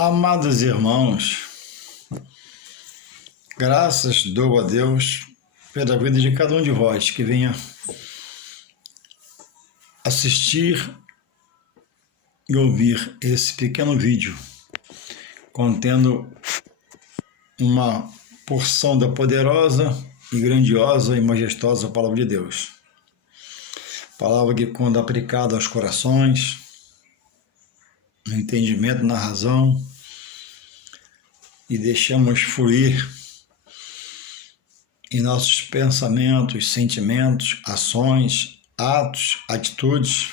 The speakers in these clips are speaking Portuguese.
Amados irmãos, graças dou a Deus pela vida de cada um de vós que venha assistir e ouvir esse pequeno vídeo contendo uma porção da poderosa e grandiosa e majestosa Palavra de Deus. Palavra que, quando aplicada aos corações, no entendimento, na razão, e deixamos fluir em nossos pensamentos, sentimentos, ações, atos, atitudes,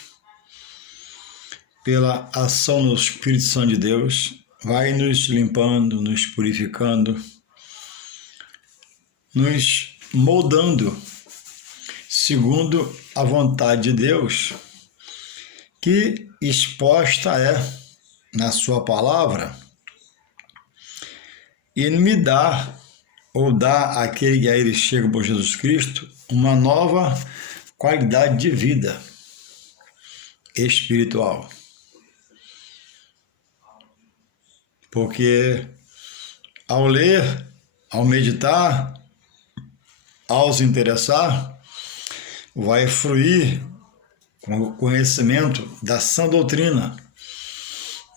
pela ação do Espírito Santo de Deus, vai nos limpando, nos purificando, nos moldando segundo a vontade de Deus, que exposta é na sua palavra, e me dá, ou dá àquele que a ele chega por Jesus Cristo, uma nova qualidade de vida espiritual. Porque ao ler, ao meditar, ao se interessar, vai fluir com o conhecimento da sã doutrina,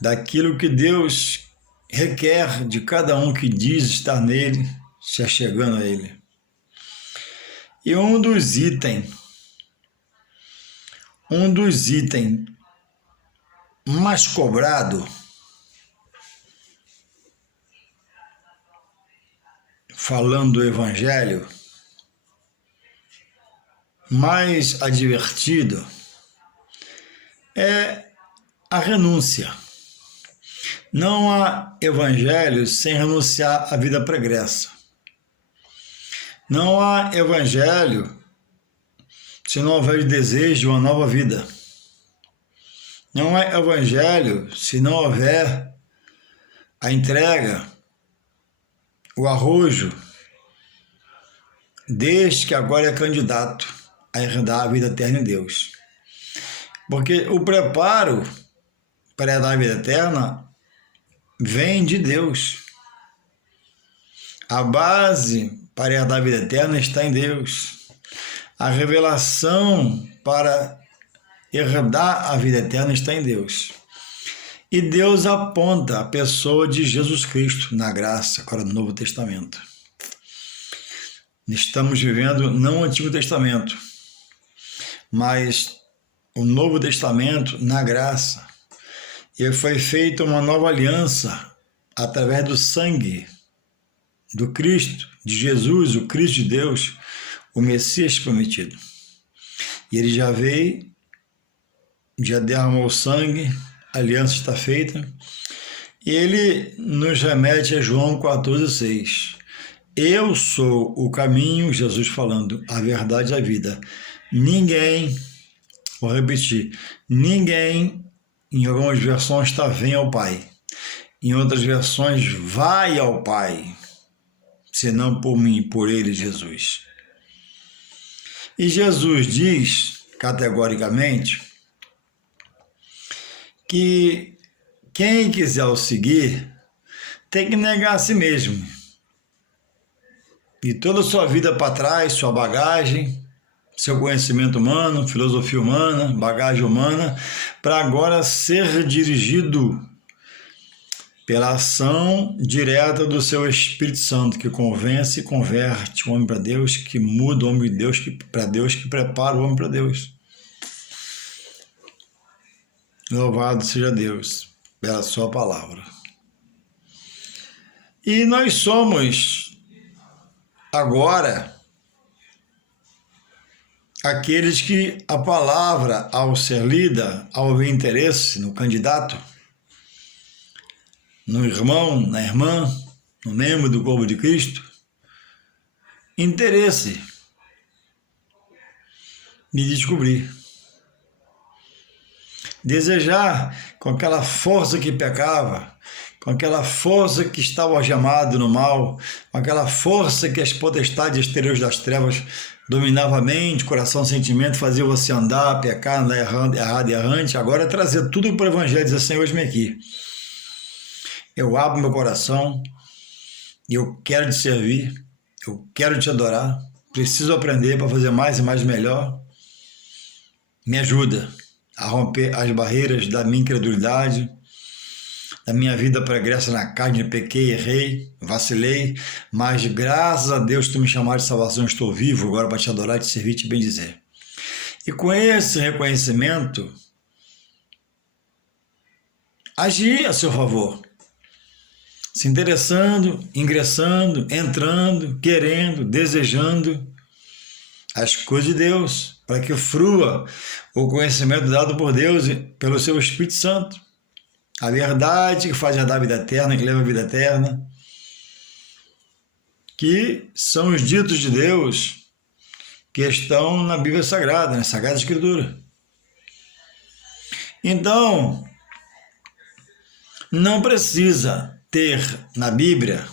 daquilo que Deus requer de cada um que diz estar nele, se achegando a ele. E um dos itens mais cobrado, falando do Evangelho, mais advertido, é a renúncia. Não há evangelho sem renunciar à vida pregressa. Não há evangelho se não houver desejo de uma nova vida. Não há evangelho se não houver a entrega, o arrojo, desde que agora é candidato a herdar a vida eterna em Deus. Porque o preparo para herdar a vida eterna vem de Deus. A base para herdar a vida eterna está em Deus. A revelação para herdar a vida eterna está em Deus. E Deus aponta a pessoa de Jesus Cristo na graça, agora no Novo Testamento. Estamos vivendo não o Antigo Testamento, mas o Novo Testamento na graça. E foi feita uma nova aliança através do sangue do Cristo, de Jesus, o Cristo de Deus, o Messias prometido. E ele já veio, já derramou o sangue, a aliança está feita, e ele nos remete a João 14,6. Eu sou o caminho, Jesus falando, a verdade e a vida. Ninguém, vou repetir, ninguém, em algumas versões está vem ao Pai. Em outras versões, vai ao Pai, senão por mim, por ele, Jesus. E Jesus diz, categoricamente, que quem quiser o seguir tem que negar a si mesmo. E toda a sua vida para trás, sua bagagem, seu conhecimento humano, filosofia humana, bagagem humana, para agora ser dirigido pela ação direta do seu Espírito Santo, que convence e converte o homem para Deus, que muda o homem de Deus para Deus, que prepara o homem para Deus. Louvado seja Deus pela sua palavra. E nós somos agora aqueles que a palavra, ao ser lida, ao haver interesse no candidato, no irmão, na irmã, no membro do corpo de Cristo, interesse de descobrir. Desejar com aquela força que pecava, com aquela força que estava algemado no mal, com aquela força que as potestades exteriores das trevas dominavam a mente, coração, sentimento, fazia você andar, pecar, andar errado e errante. Agora é trazer tudo para o Evangelho e dizer, Senhor, eis-me aqui. eu abro meu coração, eu quero te servir, eu quero te adorar, preciso aprender para fazer mais e mais melhor. Me ajuda a romper as barreiras da minha incredulidade, da minha vida pregressa na carne, pequei, errei, vacilei, mas graças a Deus tu me chamaste de salvação, estou vivo agora para te adorar, te servir, te bendizer. E com esse reconhecimento, agir a seu favor, se interessando, ingressando, entrando, querendo, desejando as coisas de Deus, para que frua o conhecimento dado por Deus e pelo seu Espírito Santo. A verdade que faz herdar a vida eterna, que leva a vida eterna, que são os ditos de Deus que estão na Bíblia Sagrada, na Sagrada Escritura. Então, não precisa ter na Bíblia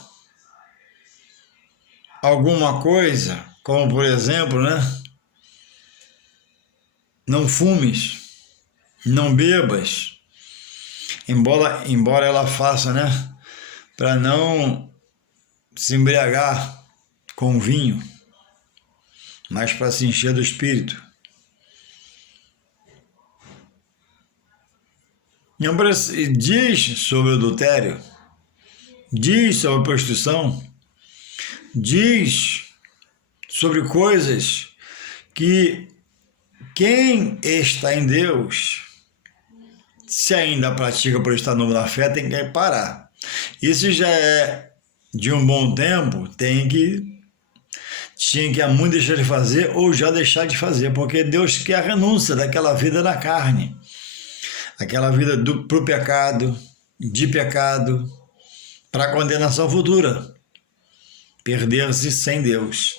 alguma coisa, como por exemplo, não fumes, não bebas, embora ela faça, para não se embriagar com vinho, mas para se encher do Espírito. Não diz sobre o adultério, diz sobre a prostituição, diz sobre coisas que quem está em Deus, se ainda pratica por estar novo na fé, tem que parar. E se já é de um bom tempo, tinha que há muito deixar de fazer ou já deixar de fazer, porque Deus quer a renúncia daquela vida na carne, aquela vida pro pecado, de pecado, para a condenação futura, perder-se sem Deus.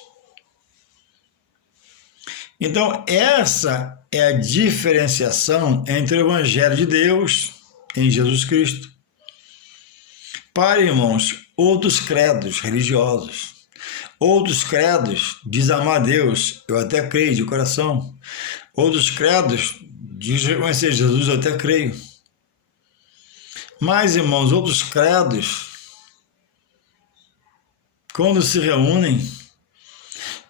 Então, essa é a diferenciação entre o Evangelho de Deus em Jesus Cristo para, irmãos, outros credos religiosos. Outros credos dizem amar a Deus, eu até creio de coração. Outros credos dizem reconhecer Jesus, eu até creio. Mas, irmãos, outros credos, quando se reúnem,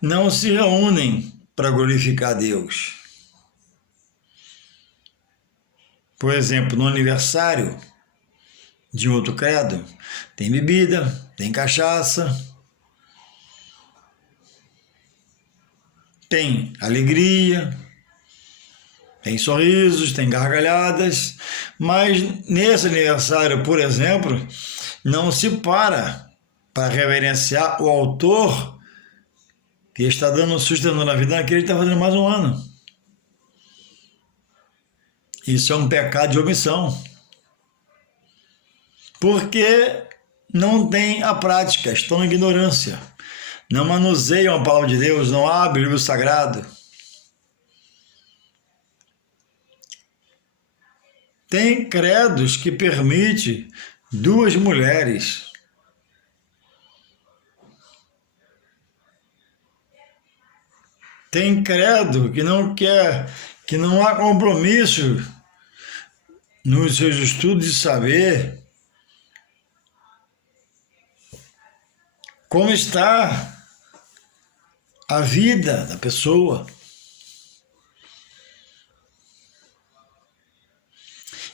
não se reúnem para glorificar a Deus. Por exemplo, no aniversário de outro credo, tem bebida, tem cachaça, tem alegria, tem sorrisos, tem gargalhadas, mas nesse aniversário, por exemplo, não se para reverenciar o autor que está sustentando a vida naquele que está fazendo mais um ano. Isso é um pecado de omissão. Porque não tem a prática, estão em ignorância. Não manuseiam a palavra de Deus, não abrem o livro sagrado. Tem credos que permitem 2 mulheres. Tem credo que não quer, que não há compromisso nos seus estudos de saber como está a vida da pessoa.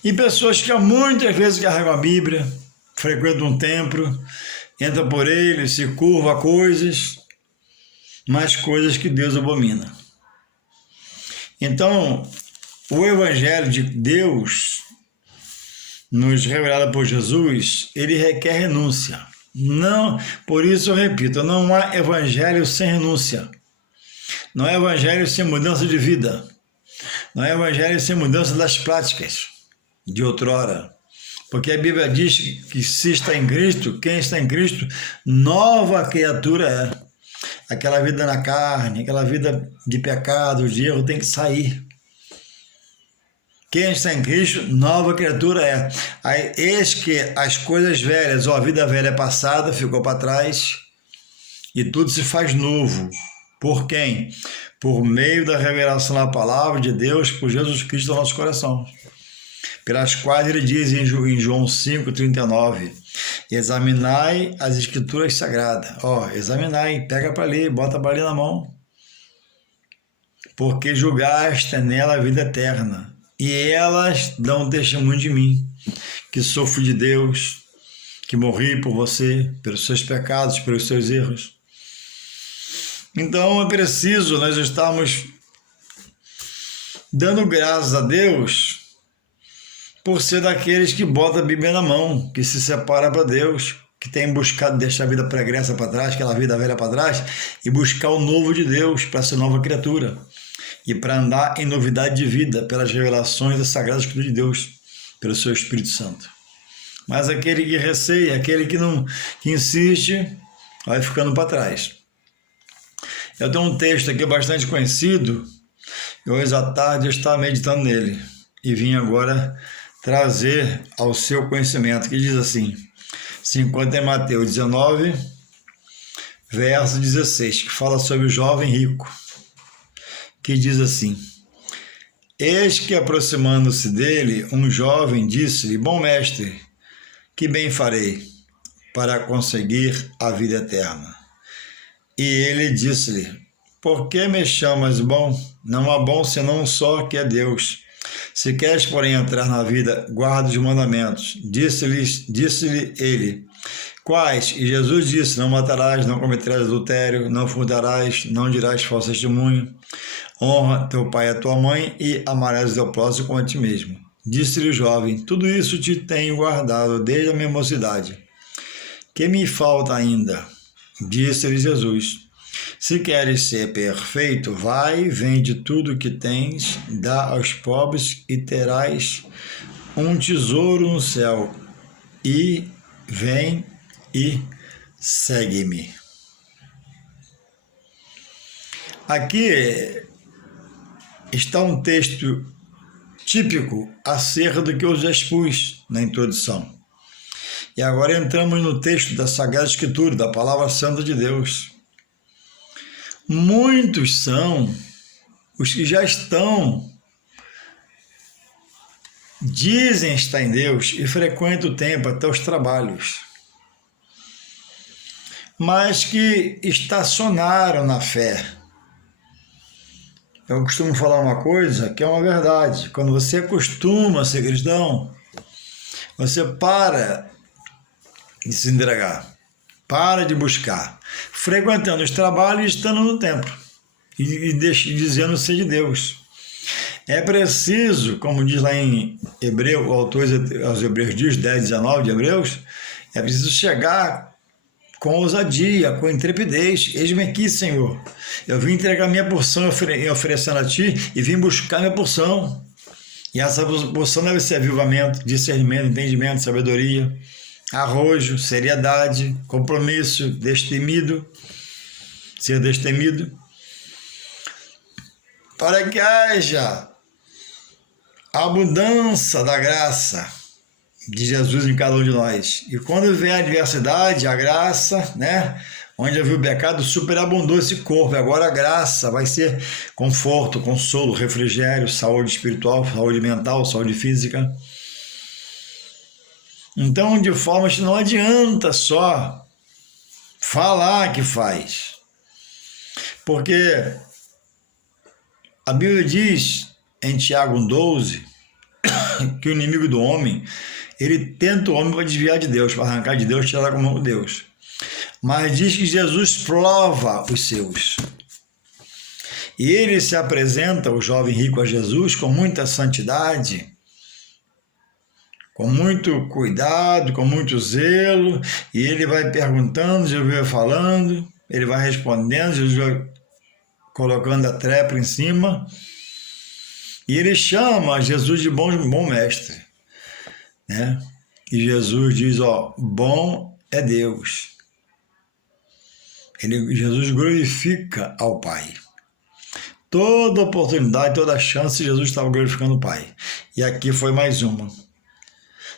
E pessoas que muitas vezes carregam a Bíblia, frequentam um templo, entram por ele, se curva a coisas, mas coisas que Deus abomina. Então, o Evangelho de Deus, nos revelado por Jesus, ele requer renúncia. Não, por isso eu repito, não há evangelho sem renúncia. Não há evangelho sem mudança de vida. Não há evangelho sem mudança das práticas de outrora. Porque a Bíblia diz que se está em Cristo, quem está em Cristo, nova criatura é. Aquela vida na carne, aquela vida de pecado, de erro, tem que sair. Quem está em Cristo, nova criatura é. Aí, eis que as coisas velhas, ou a vida velha é passada, ficou para trás, e tudo se faz novo. Por quem? Por meio da revelação da palavra de Deus, por Jesus Cristo no nosso coração. pelas quais ele diz em João 5,39, examinai as escrituras sagradas. Examinai, pega para ler, bota para ler na mão. Porque julgaste nela a vida eterna, e elas dão testemunho de mim, que sou filho de Deus, que morri por você, pelos seus pecados, pelos seus erros. Então é preciso nós estarmos dando graças a Deus por ser daqueles que botam a Bíblia na mão, que se separa para Deus, que tem buscado deixar a vida pregressa para trás, aquela vida velha para trás, e buscar o novo de Deus para ser nova criatura, e para andar em novidade de vida pelas revelações da Sagrada Escritura de Deus, pelo seu Espírito Santo. Mas aquele que receia, aquele que insiste, vai ficando para trás. Eu tenho um texto aqui bastante conhecido, e hoje à tarde eu estava meditando nele, e vim agora trazer ao seu conhecimento, que diz assim, se encontra em Mateus 19, verso 16, que fala sobre o jovem rico, que diz assim, eis que aproximando-se dele, um jovem disse-lhe, bom mestre, que bem farei para conseguir a vida eterna? E ele disse-lhe, por que me chamas bom? Não há bom senão um só, que é Deus. Se queres, porém, entrar na vida, guarda os mandamentos. Disse-lhe ele, quais? E Jesus disse, não matarás, não cometerás adultério, não furtarás, não dirás falso testemunho, honra teu pai e a tua mãe, e amarás o teu próximo como a ti mesmo. Disse-lhe o jovem, tudo isso te tenho guardado desde a minha mocidade. Que me falta ainda? Disse-lhe Jesus, se queres ser perfeito, vai, vende tudo o que tens, dá aos pobres e terás um tesouro no céu, e vem e segue-me. Aqui está um texto típico acerca do que eu já expus na introdução. E agora entramos no texto da Sagrada Escritura, da Palavra Santa de Deus. Muitos são os que já dizem estar em Deus e frequentam o templo até os trabalhos, mas que estacionaram na fé. Eu costumo falar uma coisa que é uma verdade. Quando você acostuma a ser cristão, você para de se entregar, para de buscar, frequentando os trabalhos e estando no templo, e dizendo ser de Deus. É preciso, como diz lá em Hebreus, o autor aos Hebreus diz, 10, 19 de Hebreus, é preciso chegar com ousadia, com intrepidez. Eis-me aqui, Senhor. Eu vim entregar minha porção oferecendo a Ti e vim buscar minha porção. E essa porção deve ser avivamento, discernimento, entendimento, sabedoria, arrojo, seriedade, compromisso, ser destemido, para que haja a abundância da graça de Jesus em cada um de nós. E quando vem a adversidade, a graça, onde havia o pecado, superabundou esse corpo. Agora a graça vai ser conforto, consolo, refrigério, saúde espiritual, saúde mental, saúde física. Então, de forma que não adianta só falar que faz. Porque a Bíblia diz em Tiago 1,12 que o inimigo do homem, ele tenta o homem para desviar de Deus, para arrancar de Deus, tirar da comunhão com Deus. Mas diz que Jesus prova os seus. E ele se apresenta, o jovem rico, a Jesus com muita santidade, com muito cuidado, com muito zelo, e ele vai perguntando, Jesus vai falando, ele vai respondendo, Jesus vai colocando a trepa em cima, e ele chama Jesus de bom mestre, E Jesus diz, bom é Deus. Jesus glorifica ao Pai. Toda oportunidade, toda chance, Jesus estava glorificando o Pai. E aqui foi mais uma.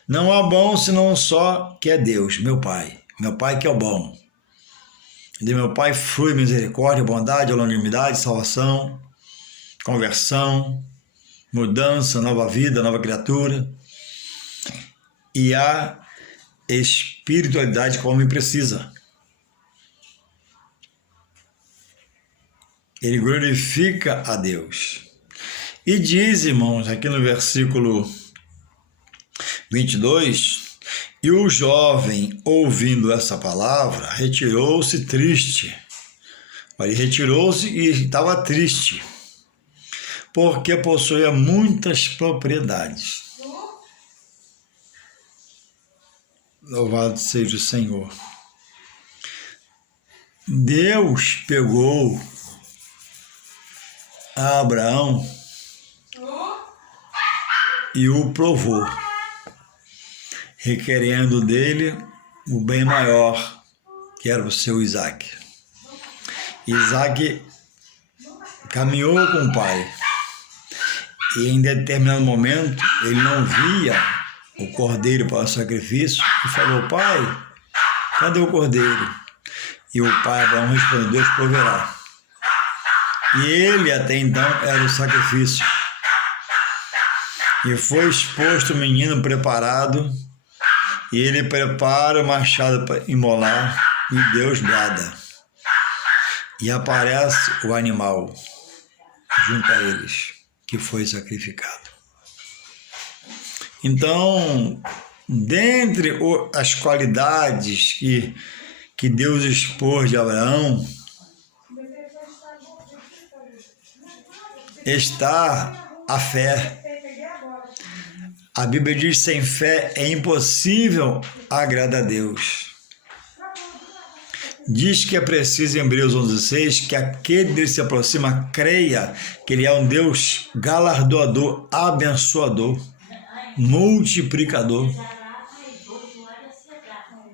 Não há bom senão só, que é Deus, meu Pai. Meu Pai que é o bom. De meu Pai flui misericórdia, bondade, longanimidade, salvação, conversão, mudança, nova vida, nova criatura. e a espiritualidade que o homem precisa. Ele glorifica a Deus. E diz, irmãos, aqui no versículo 22, e o jovem, ouvindo essa palavra, retirou-se triste. Ele retirou-se e estava triste, porque possuía muitas propriedades. Louvado seja o Senhor. Deus pegou a Abraão e o provou, requerendo dele o bem maior, que era o seu Isaque. Isaque caminhou com o pai e em determinado momento ele não via o cordeiro para o sacrifício e falou: pai, cadê o cordeiro? E o pai Abraão respondeu: Deus proverá. E ele até então era o sacrifício. E foi exposto o menino preparado, e ele prepara o machado para imolar, e Deus brada. E aparece o animal junto a eles, que foi sacrificado. Então, dentre as qualidades que Deus expôs de Abraão, está a fé. A Bíblia diz que sem fé é impossível agradar a Deus. Diz que é preciso, em Hebreus 11:6, que aquele que se aproxima creia que Ele é um Deus galardoador, abençoador, multiplicador.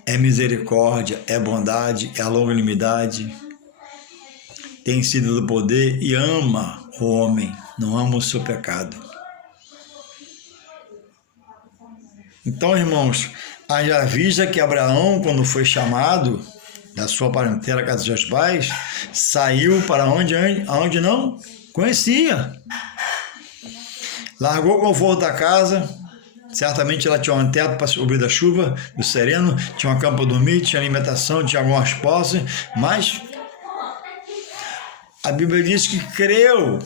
É misericórdia, é bondade, é a longanimidade. Tem sido do poder e ama o homem, não ama o seu pecado. Então, irmãos, haja vista que Abraão, quando foi chamado da sua parentela, casa dos seus pais, saiu para onde não conhecia. Largou o conforto da casa, certamente ela tinha um teto para cobrir da chuva, do sereno, tinha uma cama para dormir, tinha alimentação, tinha algumas posses, mas a Bíblia diz que creu,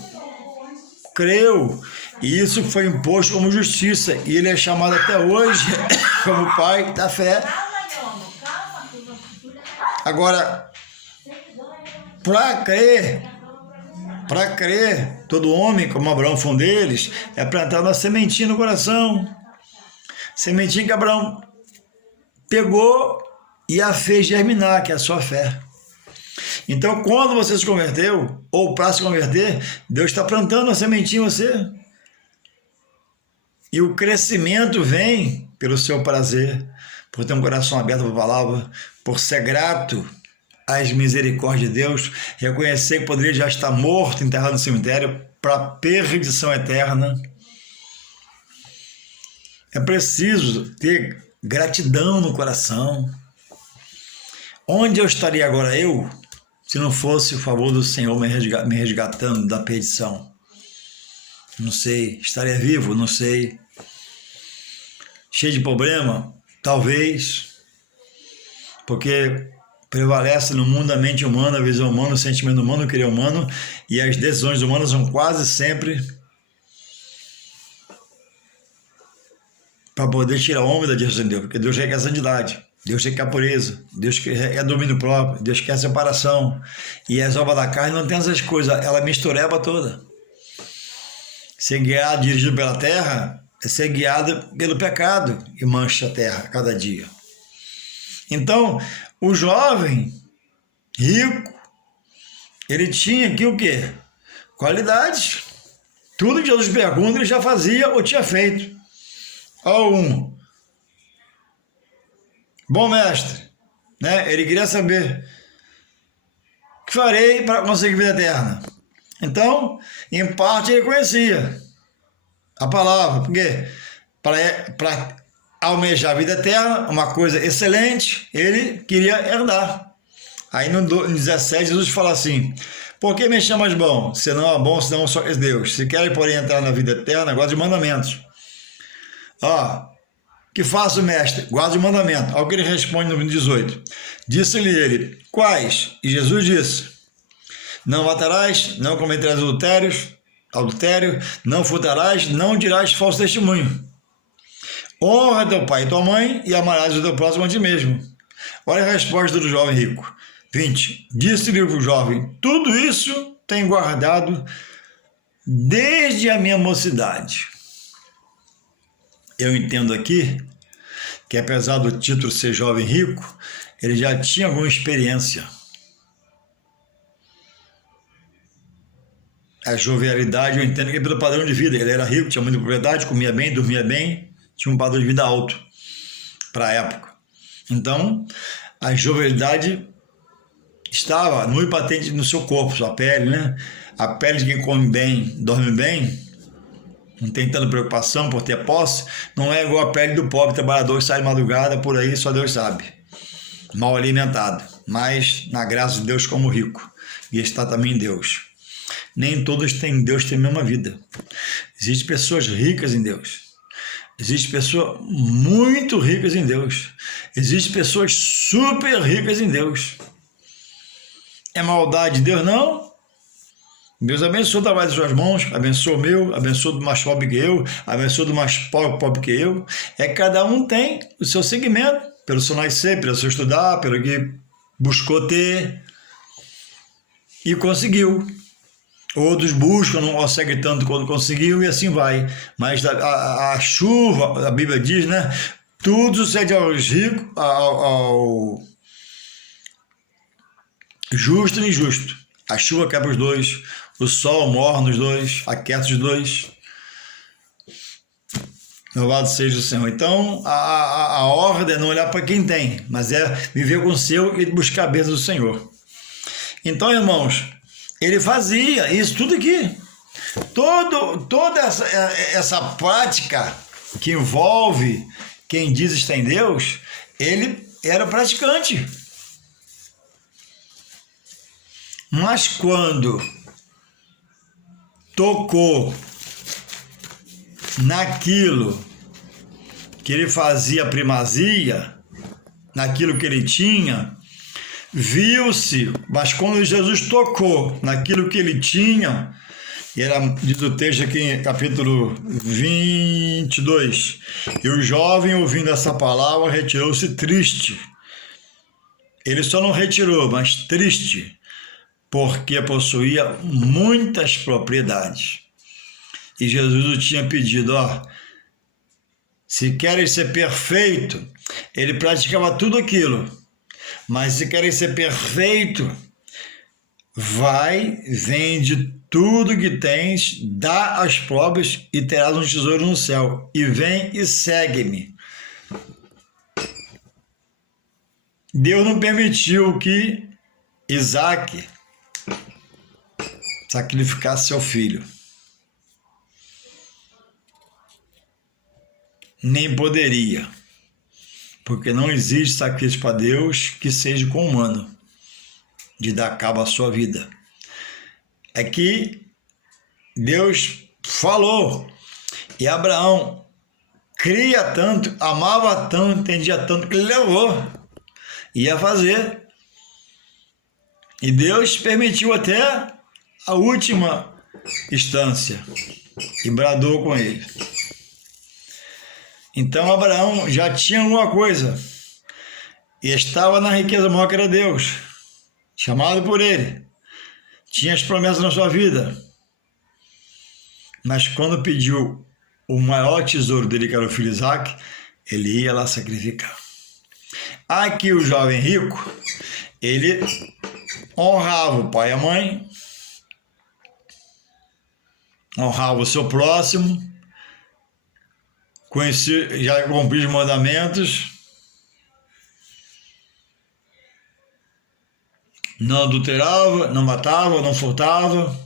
e isso foi imposto como justiça, e ele é chamado até hoje como pai da fé. Agora, para crer, todo homem, como Abraão foi um deles, é plantar uma sementinha no coração, sementinha que Abraão pegou e a fez germinar, que é a sua fé. Então, quando você se converteu, ou para se converter, Deus está plantando a sementinha em você. E o crescimento vem pelo seu prazer, por ter um coração aberto para a palavra, por ser grato às misericórdias de Deus, reconhecer que poderia já estar morto, enterrado no cemitério, para a perdição eterna. É preciso ter gratidão no coração. Onde eu estaria agora se não fosse o favor do Senhor me resgatando da perdição? Não sei. Estaria vivo? Não sei. Cheio de problema? Talvez. Porque prevalece no mundo a mente humana, a visão humana, o sentimento humano, o querer humano, e as decisões humanas são quase sempre para poder tirar o homem da direção de Deus, porque Deus requer santidade, Deus requer pureza, Deus quer domínio próprio, Deus quer separação, e as obras da carne não tem essas coisas, ela mistureba toda. Ser guiado, dirigido pela terra, é ser guiado pelo pecado, e mancha a terra a cada dia. Então, o jovem rico, ele tinha aqui o quê? Qualidades. Tudo que Jesus pergunta, ele já fazia ou tinha feito. Bom mestre, né? Ele queria saber: o que farei para conseguir vida eterna? Então, em parte, ele conhecia a palavra, porque para almejar a vida eterna, uma coisa excelente, ele queria herdar. Aí no 17, Jesus fala assim: por que me chamas bom? Se não é bom, senão só é Deus. Se querem, porém, entrar na vida eterna, gosta de mandamentos. Que faço, mestre? Guarda o mandamento. Ao que ele responde no 18. Disse-lhe ele, quais? E Jesus disse, não matarás, não cometerás adultério, não furtarás, não dirás falso testemunho. Honra teu pai e tua mãe e amarás o teu próximo a ti mesmo. Olha a resposta do jovem rico. 20. Disse-lhe o jovem, tudo isso tenho guardado desde a minha mocidade. Eu entendo aqui que, apesar do título ser jovem rico, ele já tinha alguma experiência. A jovialidade, eu entendo que é pelo padrão de vida. Ele era rico, tinha muita propriedade, comia bem, dormia bem, tinha um padrão de vida alto para a época. Então, a jovialidade estava muito patente no seu corpo, sua pele, né? A pele de quem come bem, dorme bem, não tem tanta preocupação por ter posse, não é igual a pele do pobre trabalhador que sai de madrugada por aí, só Deus sabe. Mal alimentado, mas na graça de Deus como rico. E está também em Deus. Nem todos têm Deus, têm a mesma vida. Existem pessoas ricas em Deus. Existem pessoas muito ricas em Deus. Existem pessoas super ricas em Deus. É maldade de Deus? Não. Deus abençoa o trabalho das suas mãos, abençoa o meu, abençoa do mais pobre que eu, abençoa do mais pobre que eu. Cada um tem o seu segmento, pelo seu nascer, pelo seu estudar, pelo que buscou ter e conseguiu. Outros buscam, não conseguem tanto quanto conseguiu e assim vai. Mas a chuva, a Bíblia diz, né? Tudo sucede aos ricos, ao justo e injusto. A chuva quebra os dois, o sol morre nos dois, aquieta os dois. Louvado seja o Senhor. Então, a ordem é não olhar para quem tem, mas é viver com o seu e buscar a bênção do Senhor. Então, irmãos, ele fazia isso tudo aqui. Toda essa prática que envolve quem diz estar em Deus, ele era praticante. Mas quando tocou naquilo que ele fazia primazia, naquilo que ele tinha, viu-se, mas quando Jesus tocou naquilo que ele tinha, e diz o texto aqui, capítulo 22, e o jovem, ouvindo essa palavra, retirou-se triste. Ele só não retirou, mas triste, porque possuía muitas propriedades. E Jesus o tinha pedido, se queres ser perfeito, ele praticava tudo aquilo, mas se queres ser perfeito, vai, vende tudo que tens, dá aos pobres e terás um tesouro no céu, e vem e segue-me. Deus não permitiu que Isaac sacrificasse seu filho. Nem poderia, porque não existe sacrifício para Deus que seja com o humano, de dar cabo à sua vida. É que Deus falou, e Abraão cria tanto, amava tanto, entendia tanto, que ele levou, ia fazer. E Deus permitiu até a última instância e bradou com ele. Então Abraão já tinha alguma coisa e estava na riqueza maior que era Deus, chamado por ele, tinha as promessas na sua vida, mas quando pediu o maior tesouro dele, que era o filho Isaac, ele ia lá sacrificar. Aqui o jovem rico, ele honrava o pai e a mãe, honrava o seu próximo, conhecia, já cumpria os mandamentos, não adulterava, não matava, não furtava.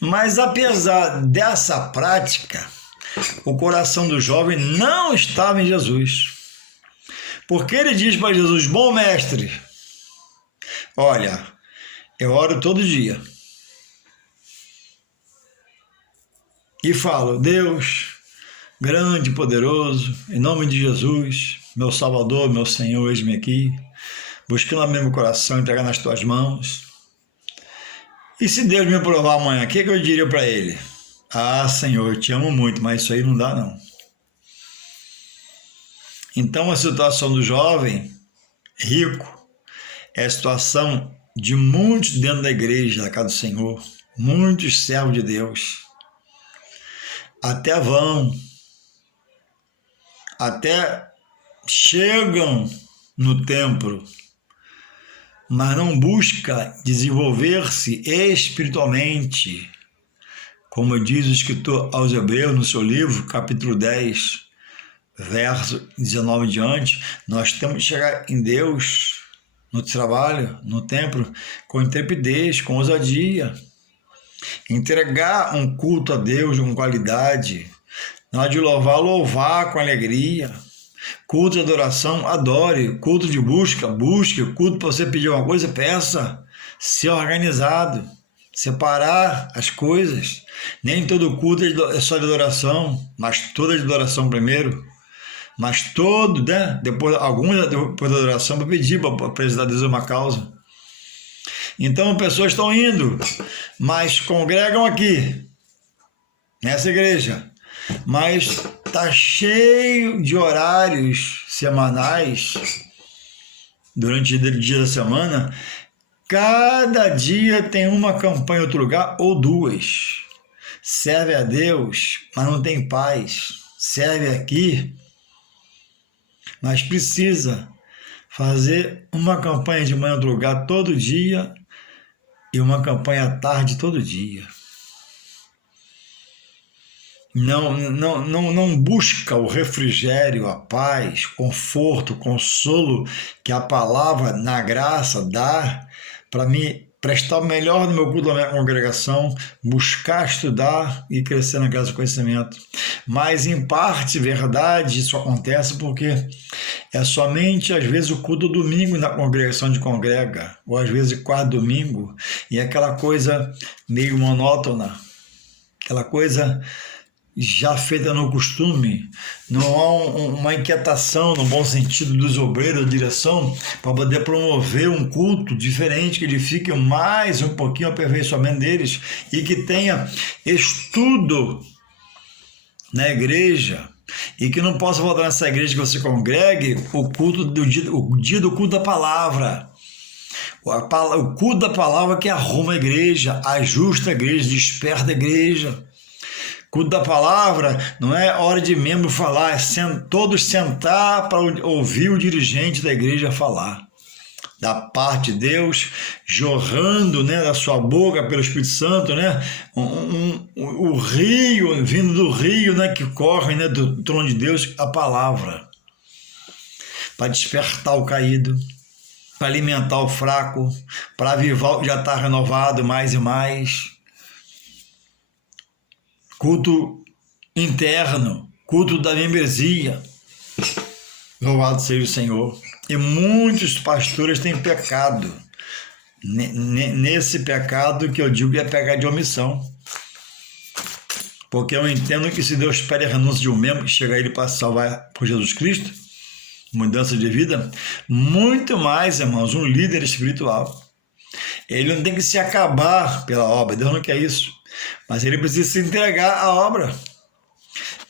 Mas apesar dessa prática, o coração do jovem não estava em Jesus. Porque ele diz para Jesus, bom mestre, olha, eu oro todo dia. e falo: Deus, grande e poderoso, em nome de Jesus, meu Salvador, meu Senhor, eis-me aqui, buscando a meu coração, entregar nas tuas mãos. E se Deus me provar amanhã, o que eu diria para ele? Ah, Senhor, eu te amo muito, mas isso aí não dá não. Então a situação do jovem rico é a situação de muitos dentro da igreja, da casa do Senhor, muitos servos de Deus. Até vão, até chegam no templo, mas não busca desenvolver-se espiritualmente. Como diz o escritor aos Hebreus no seu livro, capítulo 10, verso 19 em diante, nós temos que chegar em Deus, no trabalho, no templo, com intrepidez, com ousadia. Entregar um culto a Deus com qualidade. Na hora de louvar com alegria. Culto de adoração, adore. Culto de busca, busque. Culto para você pedir uma coisa, peça. Ser organizado. Separar as coisas. Nem todo culto é só de adoração, mas toda de adoração primeiro. Mas todo, né? Depois da adoração, para pedir para apresentar a Deus uma causa. Então, pessoas estão indo, mas congregam aqui, nessa igreja, mas está cheio de horários semanais, durante o dia da semana, cada dia tem uma campanha em outro lugar, ou duas. Serve a Deus, mas não tem paz. Serve aqui, mas precisa fazer uma campanha de manhã em outro lugar todo dia, e uma campanha à tarde todo dia. Não busca o refrigério, a paz, conforto, consolo que a palavra na graça dá para me prestar o melhor no meu culto da minha congregação, buscar estudar e crescer na graça do conhecimento. Mas em parte, verdade, isso acontece porque é somente, às vezes, o culto do domingo na congregação de congrega, ou às vezes quarto domingo, e é aquela coisa meio monótona, aquela coisa já feita no costume, não há uma inquietação no bom sentido dos obreiros da direção para poder promover um culto diferente, que ele fique mais um pouquinho aperfeiçoamento deles e que tenha estudo na igreja e que não possa voltar nessa igreja que você congregue o dia do culto da palavra. O culto da palavra que arruma a igreja, ajusta a igreja, desperta a igreja. Culto da palavra não é hora de membro falar, é todos sentar para ouvir o dirigente da igreja falar. Da parte de Deus, jorrando, né, da sua boca pelo Espírito Santo, né, o rio, vindo do rio, né, que corre, né, do trono de Deus, a palavra. Para despertar o caído, para alimentar o fraco, para avivar o que já está renovado mais e mais. Culto interno, culto da membresia. Louvado seja o Senhor. E muitos pastores têm pecado. Nesse pecado que eu digo que é pecado de omissão. Porque eu entendo que se Deus pede a renúncia de um membro que chega a ele para salvar por Jesus Cristo, mudança de vida, muito mais, irmãos, um líder espiritual. Ele não tem que se acabar pela obra, Deus não quer isso. Mas ele precisa se entregar à obra.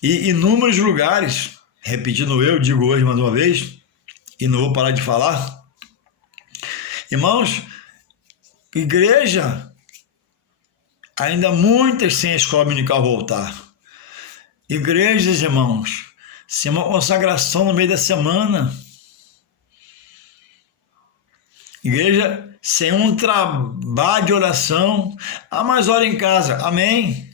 E inúmeros lugares, repetindo eu, digo hoje mais uma vez, e não vou parar de falar. Irmãos, igreja, ainda muitas sem a escola dominical voltar. Igrejas, irmãos, sem uma consagração no meio da semana. Igreja sem um trabalho de oração. Ah, mas ora em casa. Amém.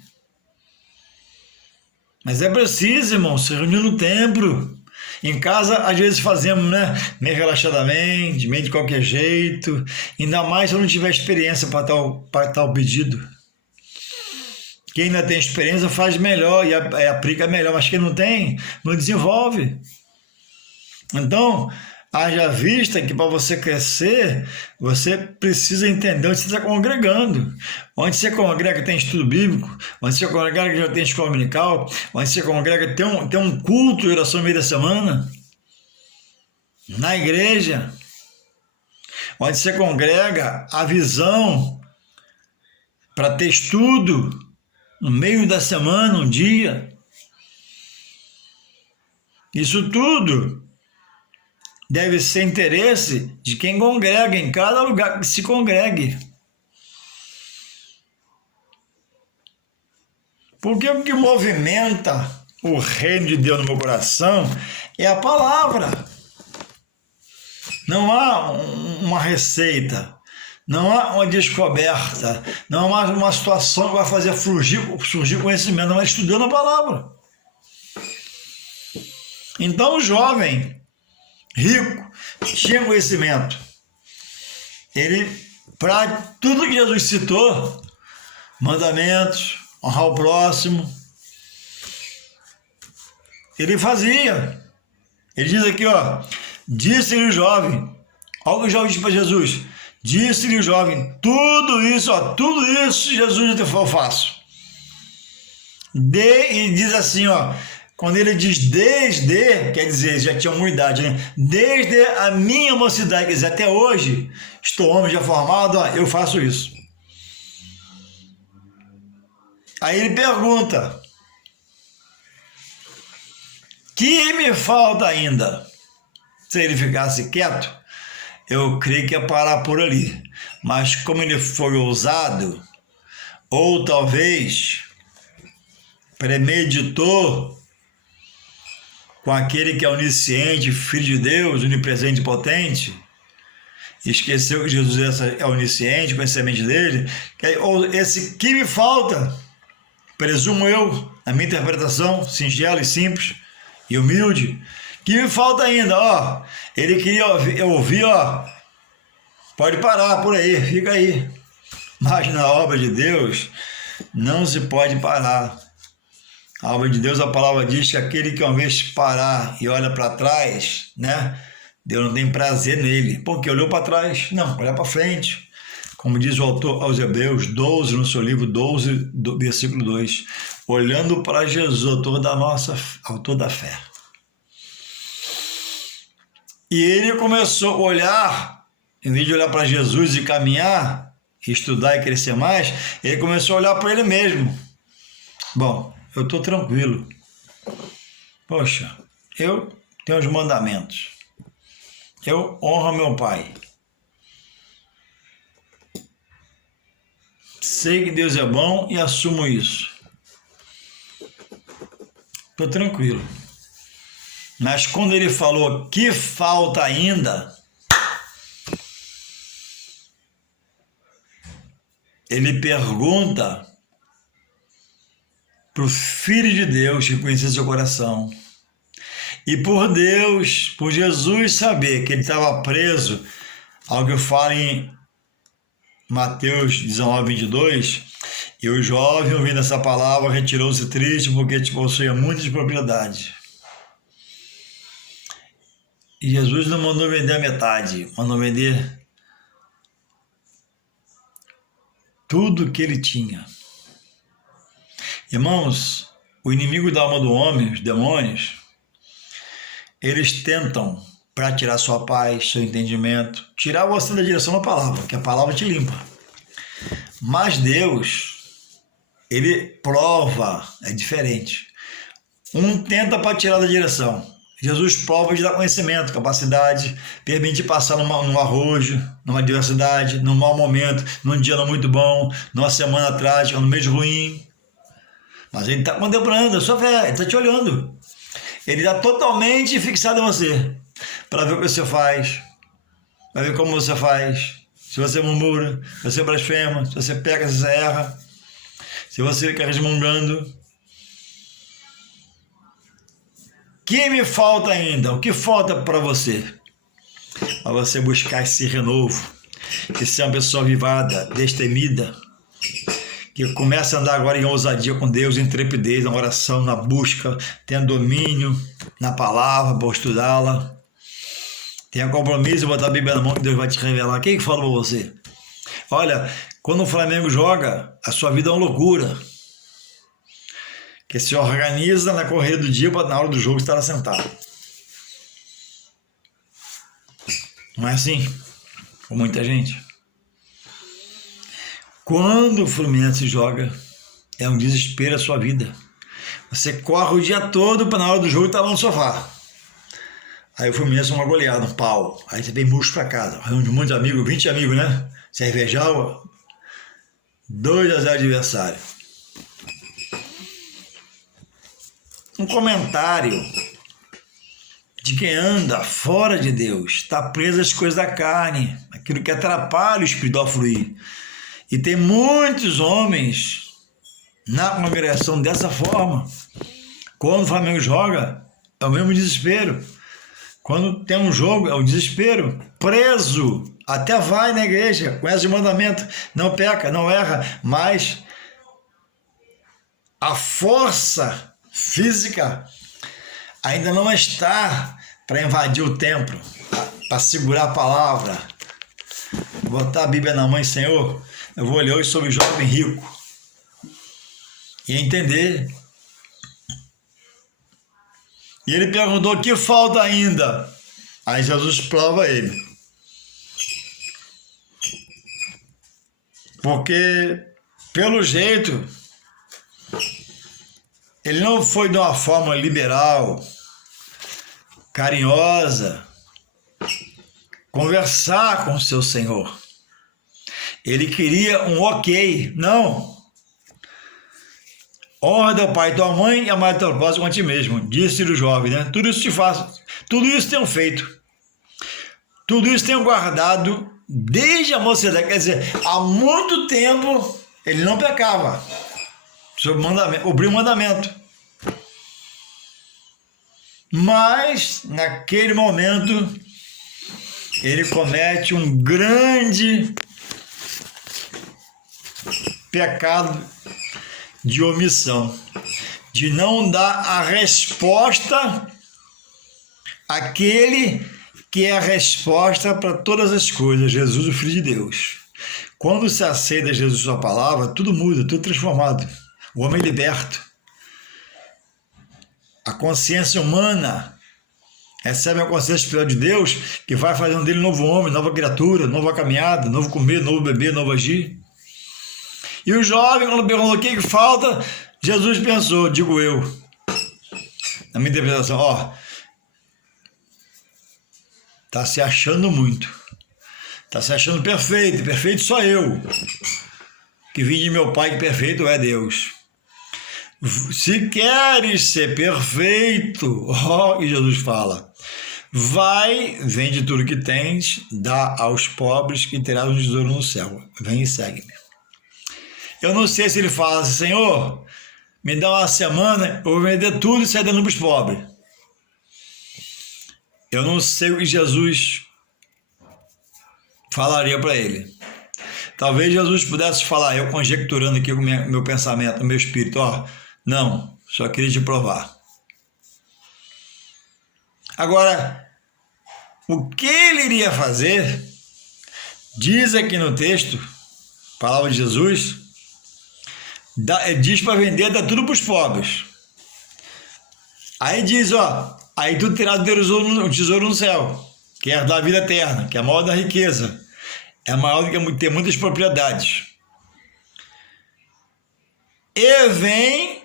Mas é preciso, irmão, se reunir no templo. Em casa, às vezes fazemos, né, meio relaxadamente, meio de qualquer jeito. Ainda mais se eu não tiver experiência para tal pedido. Quem ainda tem experiência faz melhor e aplica melhor. Mas quem não tem, não desenvolve. Então, Haja vista que para você crescer, você precisa entender onde você está congregando. Onde você congrega tem estudo bíblico, onde você congrega já tem escola dominical, onde você congrega tem um culto de oração no meio da semana, na igreja, onde você congrega a visão para ter estudo no meio da semana, um dia. Isso tudo deve ser interesse de quem congrega, em cada lugar que se congregue. Porque o que movimenta o reino de Deus no meu coração é a palavra. Não há uma receita, não há uma descoberta, não há uma situação que vai fazer surgir conhecimento, não é estudando a palavra. Então o jovem rico tinha conhecimento. Ele, para tudo que Jesus citou, mandamentos, honrar o próximo, ele fazia. Ele diz aqui, ó, disse-lhe o jovem, olha o que o jovem disse para Jesus, disse-lhe o jovem, tudo isso Jesus eu faço. E diz assim, ó, quando ele diz desde, quer dizer, já tinha uma idade, né? Desde a minha mocidade, quer dizer, até hoje, estou homem já formado, ó, eu faço isso. Aí ele pergunta, que me falta ainda? Se ele ficasse quieto, eu creio que ia parar por ali. Mas como ele foi ousado, ou talvez premeditou com aquele que é onisciente, filho de Deus, onipresente e potente, esqueceu que Jesus é onisciente, conhecimento dele, ou esse que me falta, presumo eu, na minha interpretação, singela e simples e humilde, que me falta ainda, ó, ele queria ouvir, ó, pode parar por aí, fica aí, mas na obra de Deus não se pode parar. A obra de Deus, a palavra diz que aquele que uma vez parar e olha para trás, né, Deus não tem prazer nele, porque olhou para trás, não, olha para frente. Como diz o autor aos Hebreus 12, no seu livro 12, versículo 2, olhando para Jesus, autor da fé. E ele começou a olhar, em vez de olhar para Jesus e caminhar, estudar e crescer mais, ele começou a olhar para ele mesmo. Bom, eu estou tranquilo. Poxa, eu tenho os mandamentos. Eu honro meu pai. Sei que Deus é bom e assumo isso. Estou tranquilo. Mas quando ele falou que falta ainda, ele pergunta para o Filho de Deus que conhecia seu coração. E por Deus, por Jesus saber que ele estava preso, ao que fala em Mateus 19, 22, e o jovem, ouvindo essa palavra, retirou-se triste porque possuía muitas propriedades. E Jesus não mandou vender a metade, mandou vender tudo que ele tinha. Irmãos, o inimigo da alma do homem, os demônios, eles tentam, para tirar sua paz, seu entendimento, tirar você da direção da palavra, que a palavra te limpa. Mas Deus, ele prova, é diferente. Um tenta para tirar da direção. Jesus prova de dar conhecimento, capacidade, permite passar num arrojo, numa adversidade, num mau momento, num dia não muito bom, numa semana trágica, num mês ruim. Mas ele está contemplando a sua fé, ele está te olhando. Ele está totalmente fixado em você, para ver o que você faz, para ver como você faz, se você murmura, se você blasfema, se você peca, se você erra, se você fica resmungando. O que me falta ainda? O que falta para você? Para você buscar esse renovo, que ser uma pessoa avivada, destemida, que começa a andar agora em ousadia com Deus, em intrepidez, na oração, na busca, tendo domínio na palavra para estudá-la. Tenha compromisso de botar a Bíblia na mão que Deus vai te revelar. Quem que fala para você? Olha, quando o Flamengo joga, a sua vida é uma loucura. Que se organiza na correria do dia para na hora do jogo estar lá sentado. Não é assim? Com muita gente. Quando o Fluminense joga, é um desespero a sua vida. Você corre o dia todo para na hora do jogo estar lá no sofá. Aí o Fluminense é uma goleada, um pau. Aí você vem murcho pra casa. Reúne um monte de amigos, 20 amigos, né? Cervejal, 2-0 adversário. Um comentário de quem anda fora de Deus, está preso às coisas da carne, aquilo que atrapalha o espiritual fluir. E tem muitos homens na congregação dessa forma. Quando o Flamengo joga, é o mesmo desespero. Quando tem um jogo, é o desespero. Preso. Até vai na igreja, conhece o mandamento, não peca, não erra, mas a força física ainda não está para invadir o templo, para segurar a palavra, botar a Bíblia na mão. Senhor, eu vou ler hoje sobre o jovem rico e entender. E ele perguntou: o que falta ainda? Aí Jesus prova ele. Porque, pelo jeito, ele não foi de uma forma liberal, carinhosa, conversar com o seu Senhor. Ele queria um ok. Não. Honra teu pai e tua mãe e amar teu próximo a ti mesmo. Disse-lhe o jovem, né? Tudo isso te faço. Tudo isso tenho feito. Tudo isso tenho guardado desde a mocidade. Quer dizer, há muito tempo ele não pecava. Sobre o mandamento, cumpriu o mandamento. Mas, naquele momento, ele comete um grande pecado de omissão, de não dar a resposta àquele que é a resposta para todas as coisas, Jesus, o Filho de Deus. Quando se aceita Jesus, sua palavra, tudo muda, tudo transformado. O homem é liberto. A consciência humana recebe a consciência espiritual de Deus, que vai fazendo dele novo homem, nova criatura, nova caminhada, novo comer, novo beber, novo agir. E o jovem, quando perguntou o que falta, Jesus pensou, digo eu, na minha interpretação, está se achando muito, está se achando perfeito, perfeito só eu, que vim de meu pai, que perfeito é Deus. Se queres ser perfeito, e Jesus fala, vai, vende tudo que tens, dá aos pobres que terás um tesouro no céu. Vem e segue-me. Eu não sei se ele fala assim, Senhor, me dá uma semana, eu vou vender tudo e sair dando para os pobres. Eu não sei o que Jesus falaria para ele. Talvez Jesus pudesse falar, eu conjecturando aqui com o meu pensamento, o meu espírito, não, só queria te provar. Agora, o que ele iria fazer, diz aqui no texto, palavra de Jesus, diz para vender, dá tudo para os pobres. Aí diz, aí tu terá um tesouro no céu, que é da vida eterna, que é a maior da riqueza, é maior do que ter muitas propriedades. E vem,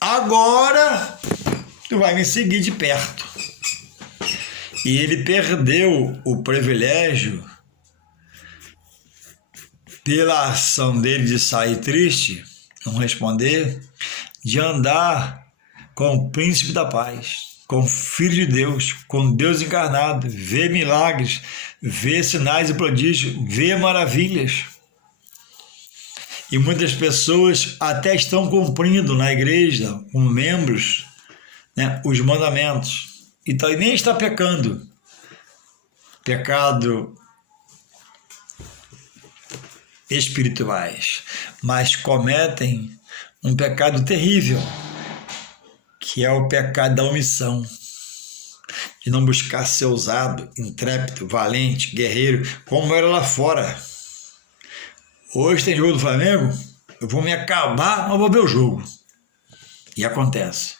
agora tu vai me seguir de perto. E ele perdeu o privilégio, pela ação dele de sair triste, não responder, de andar com o príncipe da paz, com o Filho de Deus, com Deus encarnado, ver milagres, ver sinais e prodígios, ver maravilhas. E muitas pessoas até estão cumprindo na igreja, como membros, né, os mandamentos. Então, nem está pecando. Pecado espirituais, mas cometem um pecado terrível, que é o pecado da omissão, de não buscar ser ousado, intrépido, valente, guerreiro, como era lá fora. Hoje tem jogo do Flamengo, eu vou me acabar, mas vou ver o jogo. E acontece.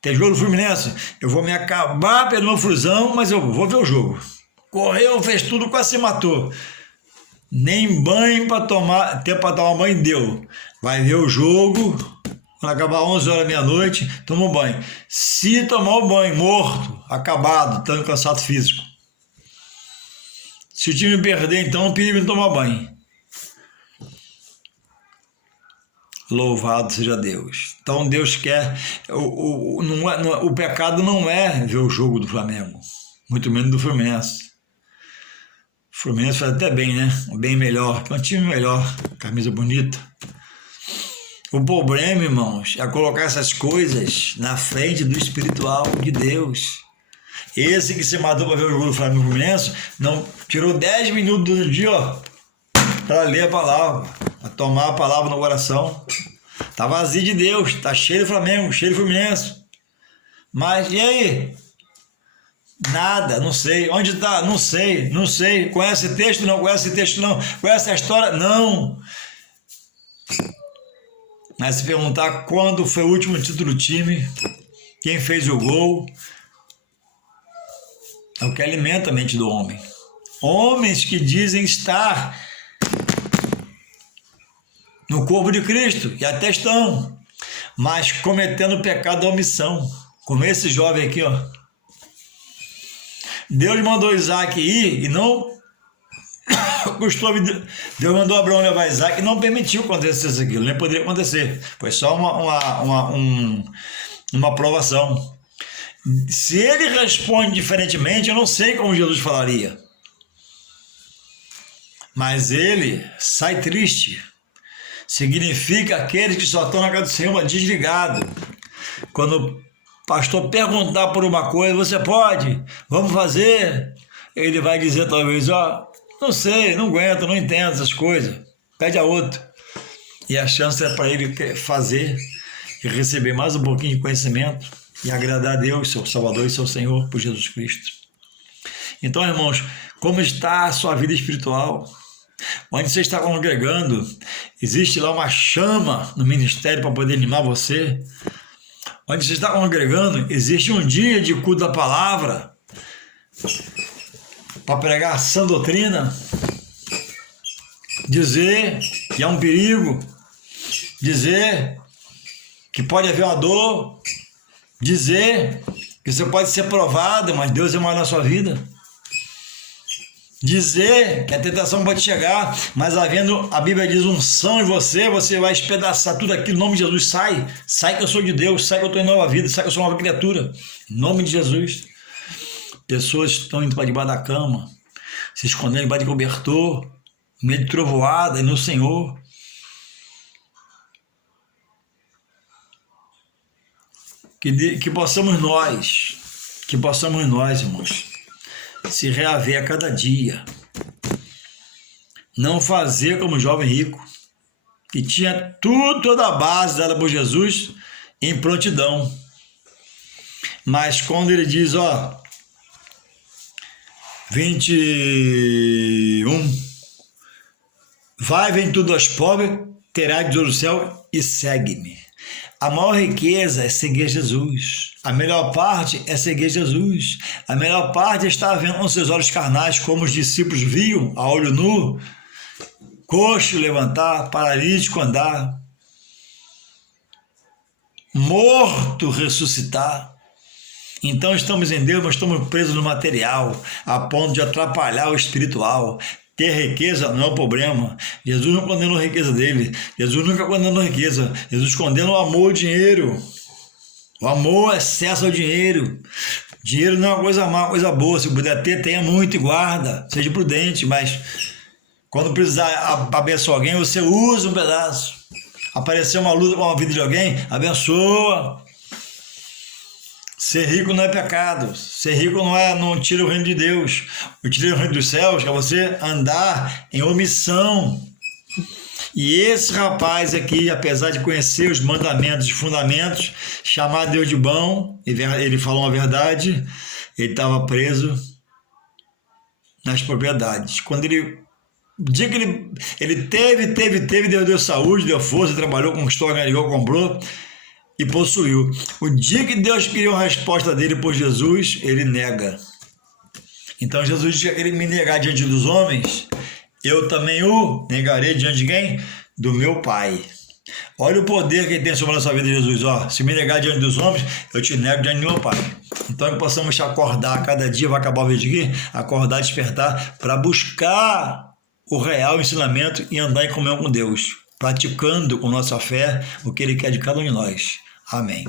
Tem jogo do Fluminense, eu vou me acabar pelo meu Flusão, mas eu vou ver o jogo. Correu, fez tudo, quase se matou. Nem banho para tomar, tempo para tomar banho deu. Vai ver o jogo, quando acabar 11 horas, meia-noite, toma um banho. Se tomar o banho morto, acabado, estando cansado físico. Se o time perder, então, o perigo de tomar banho. Louvado seja Deus. Então Deus quer. O pecado não é ver o jogo do Flamengo, muito menos do Fluminense. O Fluminense faz até bem, né? Bem melhor, que é um time melhor, camisa bonita. O problema, irmãos, é colocar essas coisas na frente do espiritual de Deus. Esse que se matou para ver o jogo do Flamengo e Fluminense, não tirou 10 minutos do dia, ó, para ler a palavra, para tomar a palavra no coração. Tá vazio de Deus, tá cheio de Flamengo, cheio de Fluminense. Mas e aí? Nada, não sei. Onde tá? Não sei, não sei. Conhece texto? Não. Conhece texto? Não. Conhece a história? Não. Mas se perguntar quando foi o último título do time, quem fez o gol, é o que alimenta a mente do homem. Homens que dizem estar no corpo de Cristo, e até estão, mas cometendo o pecado da omissão, como esse jovem aqui, ó. Deus mandou Isaac ir e não custou. Deus mandou Abraão levar Isaac e não permitiu que acontecesse aquilo, nem poderia acontecer. Foi só uma provação. Se ele responde diferentemente, eu não sei como Jesus falaria. Mas ele sai triste. Significa aqueles que só estão na casa do Senhor desligado. Quando o pastor perguntar por uma coisa, você pode, vamos fazer. Ele vai dizer talvez, ó, não sei, não aguento, não entendo essas coisas. Pede a outro. E a chance é para ele fazer e receber mais um pouquinho de conhecimento e agradar a Deus, seu Salvador e seu Senhor, por Jesus Cristo. Então, irmãos, como está a sua vida espiritual? Onde você está congregando, existe lá uma chama no ministério para poder animar você? Onde você está congregando, existe um dia de culto da palavra para pregar sã doutrina, dizer que é um perigo, dizer que pode haver uma dor, dizer que você pode ser provado, mas Deus é maior na sua vida. Dizer que a tentação pode chegar, mas havendo, a Bíblia diz, unção em você, você vai espedaçar tudo aquilo, em nome de Jesus, sai que eu sou de Deus, sai que eu estou em nova vida, sai que eu sou uma nova criatura, em nome de Jesus. Pessoas estão indo para debaixo da cama, se escondendo debaixo de cobertor, meio de trovoada, e no Senhor. Que possamos nós, irmãos, se reaver a cada dia. Não fazer como o jovem rico, que tinha toda a base dada por Jesus em prontidão. Mas quando ele diz, ó, 21, vai, vem tudo aos pobres, terá de do céu e segue-me. A maior riqueza é seguir Jesus. A melhor parte é seguir Jesus. A melhor parte é estar vendo com seus olhos carnais, como os discípulos viam a olho nu, coxo levantar, paralítico andar, morto ressuscitar. Então estamos em Deus, mas estamos presos no material, a ponto de atrapalhar o espiritual. Ter riqueza não é o problema. Jesus não condena a riqueza dele. Jesus nunca condenou a riqueza. Jesus condena o amor ao dinheiro. O amor excessa ao dinheiro. Dinheiro não é uma coisa má, uma coisa boa. Se puder ter, tenha muito e guarda. Seja prudente, mas quando precisar abençoar alguém, você usa um pedaço. Aparecer uma luta com a vida de alguém, abençoa. Ser rico não é pecado. Ser rico não tira o reino de Deus. O tira o reino dos céus é você andar em omissão. E esse rapaz aqui, apesar de conhecer os mandamentos e fundamentos, chamar Deus de bom, ele falou uma verdade, ele estava preso nas propriedades. Quando ele, o dia que ele teve, deu saúde, deu força, trabalhou, conquistou, ganhou, comprou e possuiu. O dia que Deus queria a resposta dele por Jesus, ele nega. Então Jesus disse que ele me negar diante dos homens, eu também o negarei diante de quem? Do meu Pai. Olha o poder que ele tem sobre a nossa vida, Jesus. Ó, se me negar diante dos homens, eu te nego diante do meu Pai. Então que possamos acordar, cada dia vai acabar o vídeo aqui, acordar, despertar, para buscar o real ensinamento e andar em comunhão com Deus, praticando com nossa fé o que Ele quer de cada um de nós. Amém.